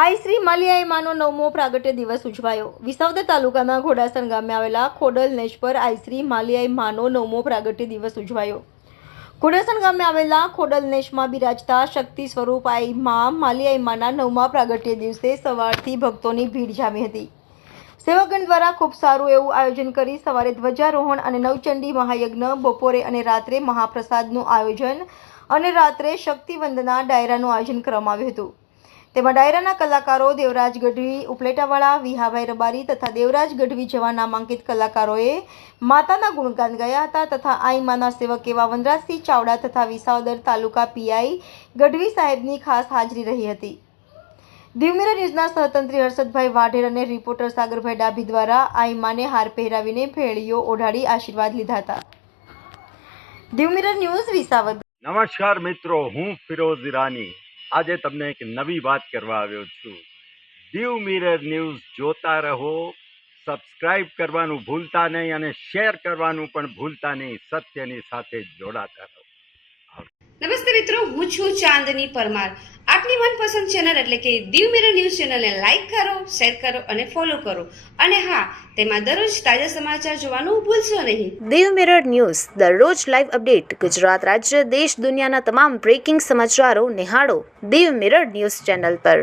આઈ શ્રી માલિયાઈ માનો 9મો પ્રાગટ્ય દિવસ ઉજવાયો। વિસાવદર તાલુકાના ઘોડાસણ ગામે આવેલા ખોડલ નેજ પર આઈ શ્રી માલિયાઈ માનો 9મો પ્રાગટ્ય દિવસ ઉજવાયો। ઘોડાસણ ગામે આવેલા ખોડલ નેજમાં બિરાજતા શક્તિ સ્વરૂપ આઈ માલિયાઈ માના 9મા પ્રાગટ્ય દિવસે સવારથી ભક્તોની ભીડ જામી હતી। સેવકગણ દ્વારા ખૂબ સારું એવું આયોજન કરી સવારે ધ્વજારોહણ અને નવચંડી મહાયજ્ઞ, બપોરે અને રાત્રે મહાપ્રસાદનું આયોજન અને રાત્રે શક્તિ વંદના ડાયરાનું આયોજન કરવામાં આવ્યું હતું। તેમાં ડાયરાના કલાકારો દેવરાજ ગઢવી ઉપલેટાવાળા, વિહાભાઈ રબારી તથા દેવરાજ ગઢવી જેવા નામાંકિત કલાકારોએ માતાના ગુણગાન ગાયા હતા તથા આઈ માના સેવક એવા વનરાજસિંહ ચાવડા તથા વિસાવદર તાલુકા પીઆઈ ગઢવી સાહેબની ખાસ હાજરી રહી હતી। દીવ મિરર ન્યૂઝના સહતંત્રી હર્ષદભાઈ વાઢેર અને રિપોર્ટર સાગરભાઈ ડાભી દ્વારા આઈ માને હાર પહેરાવીને ભેળીઓ ઓઢાડી આશીર્વાદ લીધા હતા। Diu mirror news Visavadar. નમસ્કાર મિત્રો, હું ફિરોઝ ઈરાની આજે તમને એક નવી વાત કરવા આવ્યો છું। દીવ મિરર ન્યૂઝ જોતા રહો, સબસ્ક્રાઇબ કરવાનું ભૂલતા નહીં અને શેર કરવાનું પણ ભૂલતા નહીં। સત્યની સાથે જોડાતા રહો। નમસ્તે મિત્રો, હું છું ચાંદની પરમાર। આપની મનપસંદ ચેનલ એટલે કે દીવ મિરર ન્યૂઝ ચેનલને લાઈક કરો, શેર કરો અને ફોલો કરો અને હા, તેમાં દરરોજ તાજા સમાચાર જોવાનું ભૂલશો નહીં। દીવ મિરર ન્યૂઝ દરરોજ લાઈવ અપડેટ, ગુજરાત રાજ્ય, દેશ દુનિયાના તમામ બ્રેકિંગ સમાચારો નિહાળો દીવ મિરર ન્યૂઝ ચેનલ પર।